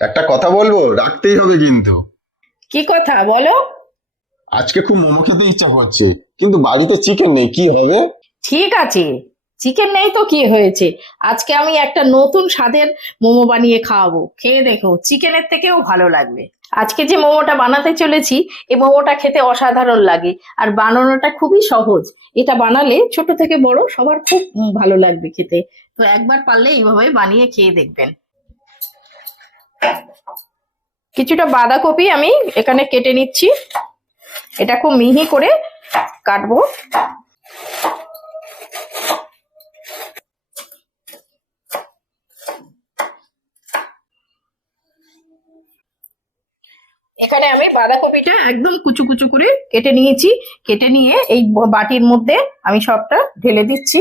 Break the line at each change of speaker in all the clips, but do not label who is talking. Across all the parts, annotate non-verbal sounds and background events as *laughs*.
একটা কথা বলব? রাখতেই হবে কিন্তু।
কি কথা? বলো।
আজকে খুব মোমো খেতে ইচ্ছা করছে কিন্তু বাড়িতে চিকেন নেই কি হবে?
ঠিক আছে। চিকেন নেই তো কি হয়েছে? আজকে আমি একটা নতুন স্বাদের মোমো বানিয়ে খাওয়াবো। খেয়ে দেখো চিকেনের থেকেও ভালো লাগবে। আজকে যে মোমোটা বানাতে চলেছি এই মোমোটা খেতে অসাধারণ লাগে আর বানানোটা খুবই সহজ। এটা বানালে ছোট থেকে বড় সবার খুব ভালো লাগবে খেতে। তো একবার পারলে এইভাবে বানিয়ে খেয়ে দেখবেন। কিছুটা বাঁধাকপি আমি এখানে কেটে নিচ্ছি। এটা খুব মিহি করে কাটবো। এখানে আমি বাঁধাকপিটা একদম কুচু কুচু করে কেটে নিয়েছি। কেটে নিয়ে এই বাটির মধ্যে আমি সবটা ঢেলে দিচ্ছি।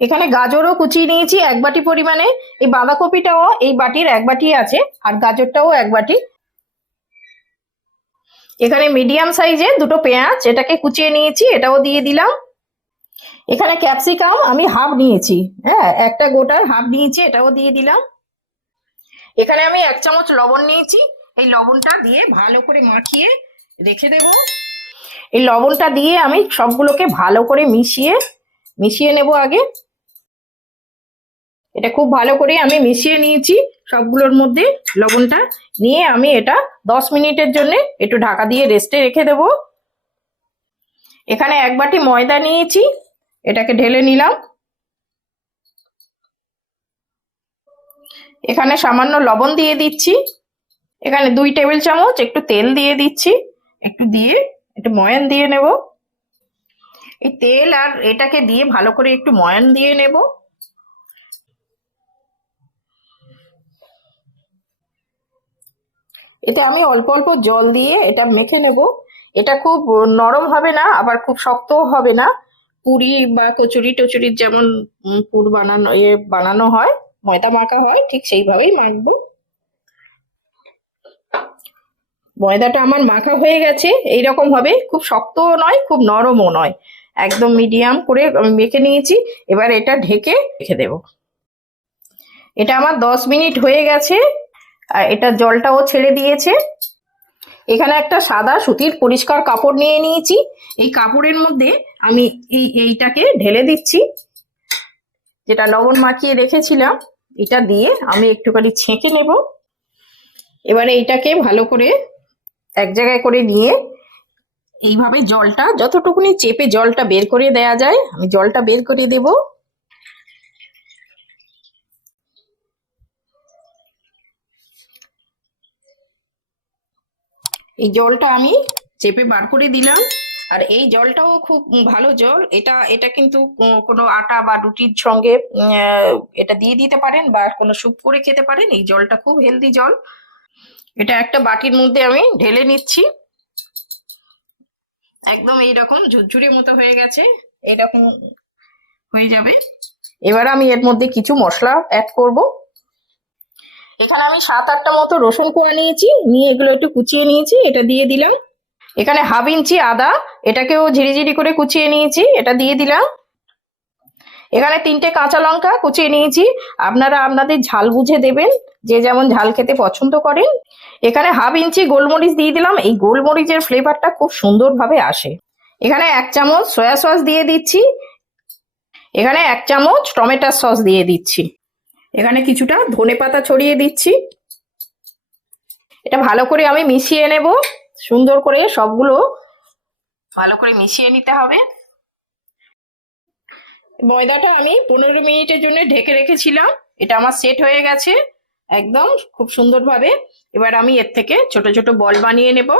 এখানে গাজরও কুচিয়ে নিয়েছি এক বাটি পরিমাণে। এই বাঁধাকপিটাও এই বাটির এক বাটি আছে, আর গাজরটাও এক বাটি। এখানে মিডিয়াম সাইজে দুটো পেঁয়াজ, এটাকে কুচিয়ে নিয়েছি, এটাও দিয়ে দিলাম। এখানে ক্যাপসিকাম আমি হাফ নিয়েছি হ্যাঁ একটা গোটার হাফ নিয়েছি, এটাও দিয়ে দিলাম। এখানে আমি এক চামচ লবণ নিয়েছি, এই লবণটা দিয়ে ভালো করে মাখিয়ে রেখে দেব। এই লবণটা দিয়ে আমি সবগুলোকে ভালো করে মিশিয়ে মিশিয়ে নেব আগে। এটা খুব ভালো করে আমি মিশিয়ে নিয়েছি সবগুলোর মধ্যে লবণটা। নিয়ে আমি এটা দশ মিনিটের জন্য একটু ঢাকা দিয়ে রেস্টে রেখে দেব। এখানে এক বাটি ময়দা নিয়েছি, এটাকে ঢেলে নিলাম। এখানে সামান্য লবণ দিয়ে দিচ্ছি। এখানে দুই টেবিল চামচ একটু তেল দিয়ে দিচ্ছি। একটু দিয়ে একটু ময়ান দিয়ে নেব। এই তেল আর এটাকে দিয়ে ভালো করে একটু ময়ান দিয়ে নেব। এতে আমি অল্প অল্প জল দিয়ে এটা মেখে নেব। এটা খুব নরম হবে না, আবার খুব শক্তও হবে না। পুরি বা কচুরি টচুরির যেমন পুর বানানো, এ বানানো হয়, ময়দা মাখা হয়, ঠিক সেইভাবেই মাখবো। ময়দাটা আমার মাখা হয়ে গেছে, এইরকম হবে। খুব শক্তও নয়, খুব নরমও নয়। একদম মিডিয়াম করে আমি মেখে নিয়েছি। এবার এটা ঢেকে রেখে দেব। এটা আমার দশ মিনিট হয়ে গেছে। আর এটা জলটাও ছেড়ে দিয়েছে। এখানে একটা সাদা সুতির পরিষ্কার কাপড় নিয়ে নিয়েছি। এই কাপড়ের মধ্যে আমি এই, এইটাকে ঢেলে দিচ্ছি। যেটা লবণ মাখিয়ে রেখেছিলাম, এটা দিয়ে আমি একটুখানি ছেঁকে নেব। এবারে এইটাকে ভালো করে এক জায়গায় করে নিয়ে এইভাবে জলটা, যতটুকুনি চেপে জলটা বের করে দেয়া যায়, আমি জলটা বের করে দেব। এই জলটা আমি চেপে বার করে দিলাম। আর এই জলটাও খুব ভালো জল। এটা এটা কিন্তু কোনো আটা বা রুটির সঙ্গে এটা দিয়ে দিতে পারেন বা কোনো স্যুপ করে খেতে পারেন। এই জলটা খুব হেলদি জল। এটা একটা বাটির মধ্যে আমি ঢেলে নিচ্ছি। একদম এইরকম ঝুরঝুরে মতো হয়ে গেছে এরকম হয়ে যাবে। এবার আমি এর মধ্যে কিছু মশলা অ্যাড করব। এখানে আমি সাত আটটা মতো রসুন কোয়া নিয়েছি নিয়ে এগুলো একটু কুচিয়ে নিয়েছি এটা দিয়ে দিলাম। এখানে হাফ ইঞ্চি আদা এটাকেও ঝিরিঝিরি করে কুচিয়ে নিয়েছি এটা দিয়ে দিলাম। এখানে তিনটে কাঁচা লঙ্কা কুচিয়ে নিয়েছি। আপনারা আপনাদের ঝাল বুঝে দেবেন, যে যেমন ঝাল খেতে পছন্দ করেন। এখানে হাফ ইঞ্চি গোলমরিচ দিয়ে দিলাম। এই গোলমরিচের ফ্লেভারটা খুব সুন্দরভাবে আসে। এখানে এক চামচ সয়া সস দিয়ে দিচ্ছি। এখানে এক চামচ টমেটোর সস দিয়ে দিচ্ছি। এখানে কিছুটা ধনে পাতা ছড়িয়ে দিচ্ছি। এটা ভালো করে আমি মিশিয়ে নেব। সুন্দর করে সবগুলো ভালো করে মিশিয়ে নিতে হবে। ময়দাটা আমি পনেরো মিনিটের জন্য ঢেকে রেখেছিলাম। এটা আমার সেট হয়ে গেছে একদম খুব সুন্দরভাবে। এবার আমি এর থেকে ছোট ছোট বল বানিয়ে নেব।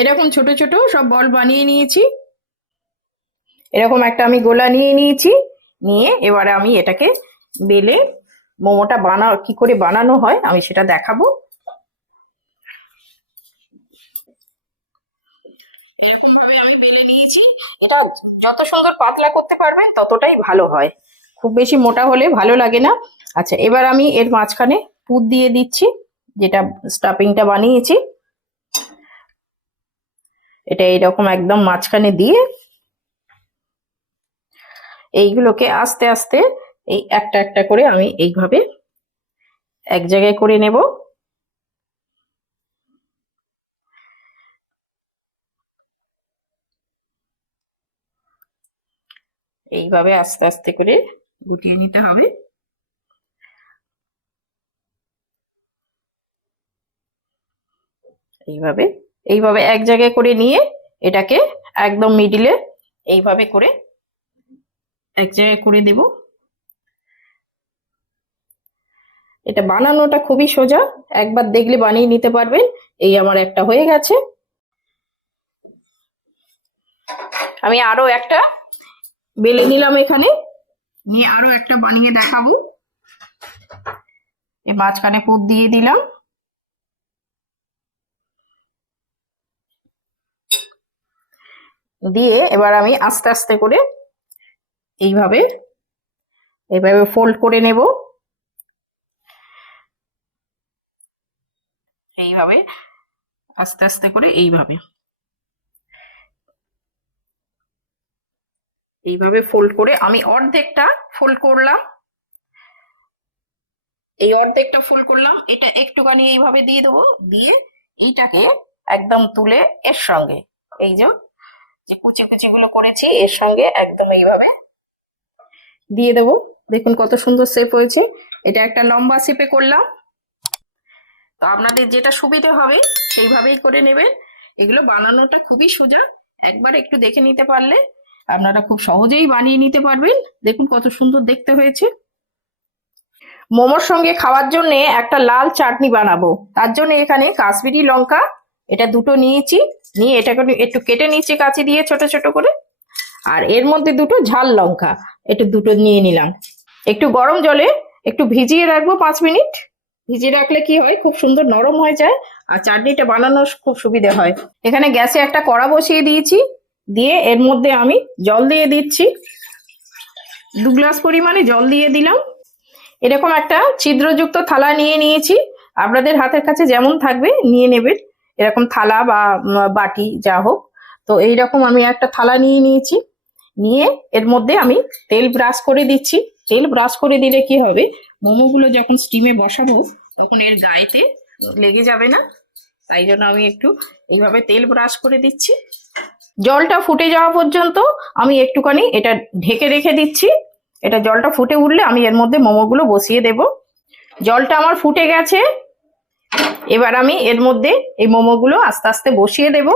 এরকম ছোট ছোট সব বল বানিয়ে নিয়েছি। এরকম একটা আমি গোলা নিয়ে নিয়েছি। নিয়ে এবারে আমি এটাকে বেলে মোমোটা বানা, কি করে বানানো হয় আমি সেটা দেখাবো। এরকম ভাবে আমি বেলে নিয়েছি। এটা যত সুন্দর পাতলা করতে পারবেন, ততটাই ভালো হয়। খুব বেশি মোটা হলে ভালো লাগে না। আচ্ছা এবার আমি এর মাঝখানে পুর দিয়ে দিচ্ছি, যেটা স্টাফিংটা বানিয়েছি। এটা এইরকম একদম মাঝখানে দিয়ে এইগুলোকে আস্তে আস্তে এই একটা একটা করে আমি এইভাবে এক জায়গায় করে নেব। এইভাবে আস্তে আস্তে করে গুটিয়ে নিতে হবে। এইভাবে এইভাবে এক জায়গায় করে নিয়ে এটাকে একদম মিডিলে এইভাবে করে এক জায়গায় করে দেব। এটা বানানোটা খুবই সোজা, একবার দেখলে বানিয়ে নিতে পারবেন। এই আমার একটা হয়ে গেছে। আমি আরও একটা বেলে নিলাম এখানে। নিয়ে আরও একটা বানিয়ে দেখাবো। এই মাঝখানে পুর দিয়ে দিলাম। দিয়ে এবার আমি আস্তে আস্তে করে এইভাবে এইভাবে ফোল্ড করে নেব। এইভাবে আস্তে আস্তে করে এইভাবে। এইভাবে ফোল্ড করে আমি অর্ধেকটা ফোল্ড করলাম। এই অর্ধেকটা ফোল্ড করলাম, এটা একটুখানি এইভাবে দিয়ে দেবো, দিয়ে এইটাকে একদম তুলে এর সঙ্গে, এই যে যে কুচি কুচি গুলো করেছি, এর সঙ্গে একদম এইভাবে দিয়ে দেবো। দেখুন কত সুন্দর শেপ হয়েছে। এটা একটা লম্বা শেপে করলাম। তো আপনাদের যেটা সুবিধে হবে, সেইভাবেই করে নেবেন। এগুলো বানানোটা খুবই সোজা, একবার একটু দেখে নিতে পারলে আপনারা খুব সহজেই বানিয়ে নিতে পারবেন। দেখুন কত সুন্দর দেখতে হয়েছে। মোমোর সঙ্গে খাওয়ার জন্য একটা লাল চাটনি বানাবো। তার জন্য এখানে কাশ্মীরি লঙ্কা, এটা দুটো নিয়েছি। নিয়ে এটাকে একটু কেটে নিয়েছি কাঁচি দিয়ে ছোট ছোট করে। আর এর মধ্যে দুটো ঝাল লঙ্কা একটু দুটো নিয়ে নিলাম। একটু গরম জলে একটু ভিজিয়ে রাখব পাঁচ মিনিট। ভিজিয়ে রাখলে কি হয়? খুব সুন্দর নরম হয়ে যায়। আর চাটনিটা বানানো খুব সুবিধে হয়। এখানে গ্যাসে একটা কড়া বসিয়ে দিয়েছি। দিয়ে এর মধ্যে আমি জল দিয়ে দিচ্ছি। দু গ্লাস পরিমাণে জল দিয়ে দিলাম। এরকম একটা ছিদ্রযুক্ত থালা নিয়ে নিয়েছি। আপনাদের হাতের কাছে যেমন থাকবে নিয়ে নেবেন। এরকম থালা বা বাটি যা হোক। তো এইরকম আমি একটা থালা নিয়ে নিয়েছি। নিয়ে এর মধ্যে আমি তেল ব্রাশ করে দিচ্ছি। তেল ব্রাশ করে দিলে কি হবে? মোমোগুলো যখন স্টিমে বসাবো, তখন এর গায়েতে লেগে যাবে না। তাই জন্য আমি একটু এইভাবে তেল ব্রাশ করে দিচ্ছি। জলটা ফুটে যাওয়া পর্যন্ত আমি একটুখানি এটা ঢেকে রেখে দিচ্ছি। এটা জলটা ফুটে উঠলে আমি এর মধ্যে মোমোগুলো বসিয়ে দেব। জলটা আমার ফুটে গেছে। এবার আমি এর মধ্যে এই মোমোগুলো আস্তে আস্তে বসিয়ে দেব।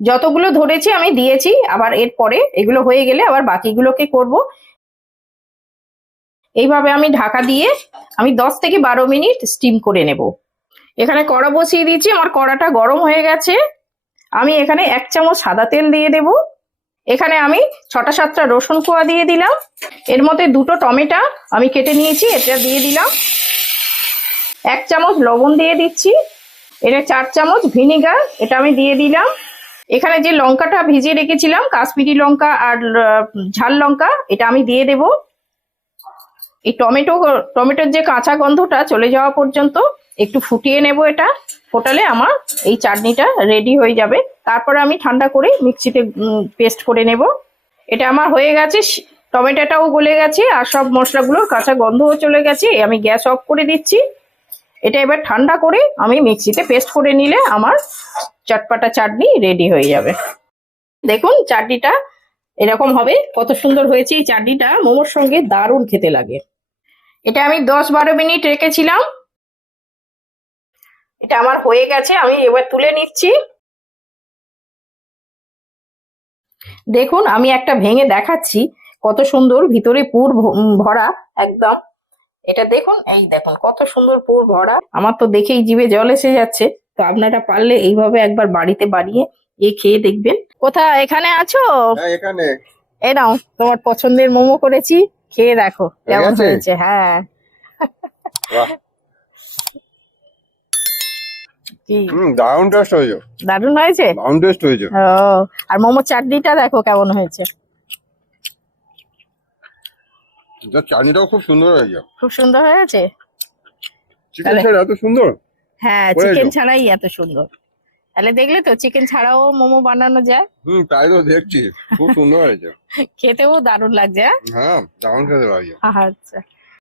যতগুলো ধরেছি আমি দিয়েছি, আবার এরপরে এগুলো হয়ে গেলে আবার বাকিগুলোকে করব। এইভাবে আমি ঢাকা দিয়ে আমি দশ থেকে বারো মিনিট স্টিম করে নেব। এখানে কড়া বসিয়ে দিয়েছি, আমার কড়াটা গরম হয়ে গেছে। আমি এখানে এক চামচ সাদা তেল দিয়ে দেব। এখানে আমি ছটা সাতটা রসুন কোয়া দিয়ে দিলাম। এর মধ্যে দুটো টমেটো আমি কেটে নিয়েছি, এটা দিয়ে দিলাম। এক চামচ লবণ দিয়ে দিচ্ছি। এটা চার চামচ ভিনিগার, এটা আমি দিয়ে দিলাম। এখানে যে লঙ্কাটা ভিজিয়ে রেখেছিলাম, কাশ্মীরি লঙ্কা আর ঝাল লঙ্কা, এটা আমি দিয়ে দেব। এই টমেটো, টমেটোর যে কাঁচা গন্ধটা চলে যাওয়া পর্যন্ত একটু ফুটিয়ে নেব এটা ফোটালে আমার এই চাটনিটা রেডি হয়ে যাবে। তারপরে আমি ঠান্ডা করে মিক্সিতে পেস্ট করে নেব। এটা আমার হয়ে গেছে টমেটোটাও গলে গেছে আর সব মশলাগুলোর কাঁচা গন্ধও চলে গেছে। আমি গ্যাস অফ করে দিচ্ছি। এটা এবার ঠান্ডা করে আমি মিক্সিতে পেস্ট করে নিলে আমার চটপাটা চাটনি রেডি হয়ে যাবে। দেখুন চাটনিটা এরকম হবে, কত সুন্দর হয়েছে এই চাটনিটা। মোমোর সঙ্গে দারুণ খেতে লাগে। এটা আমি দশ বারো মিনিট রেখেছিলাম। এটা আমার হয়ে গেছে আমি এবার তুলে নিচ্ছি। দেখুন আমি একটা ভেঙে দেখাচ্ছি কত সুন্দর ভিতরে পুর ভরা একদম। এটা দেখুন এই দেখুন কত সুন্দর পুর ভরা। আমার তো দেখেই জিভে জল এসে যাচ্ছে তো আপনারা পারলে এইভাবে একবার বাড়িতে বানিয়ে এ খেয়ে দেখবেন। কোথা এখানে আছো?
হ্যাঁ এখানে।
এই নাও তোমার পছন্দের মোমো করেছি খেয়ে দেখো কেমন হয়েছে হ্যাঁ। কি?
দারুণ টেস্ট হয়েছে।
দারুণ হয়েছে?
দারুণ টেস্ট হয়েছে।
ও আর মোমো চাটনিটা দেখো কেমন হয়েছে।
চাটনিটাও খুব সুন্দর হয়েছে।
খুব সুন্দর হয়েছে?
চিকেন ছাড়া এত সুন্দর?
হ্যাঁ চিকেন ছাড়াই এত সুন্দর। তাহলে দেখলে তো চিকেন ছাড়াও মোমো বানানো যায়।
হুম তাই তো দেখছি। খুব সুন্দর হয়েছে। *laughs*
খেতেও দারুণ লাগছে হ্যাঁ?
হ্যাঁ দারুণ খেতে লাগে
আচ্ছা।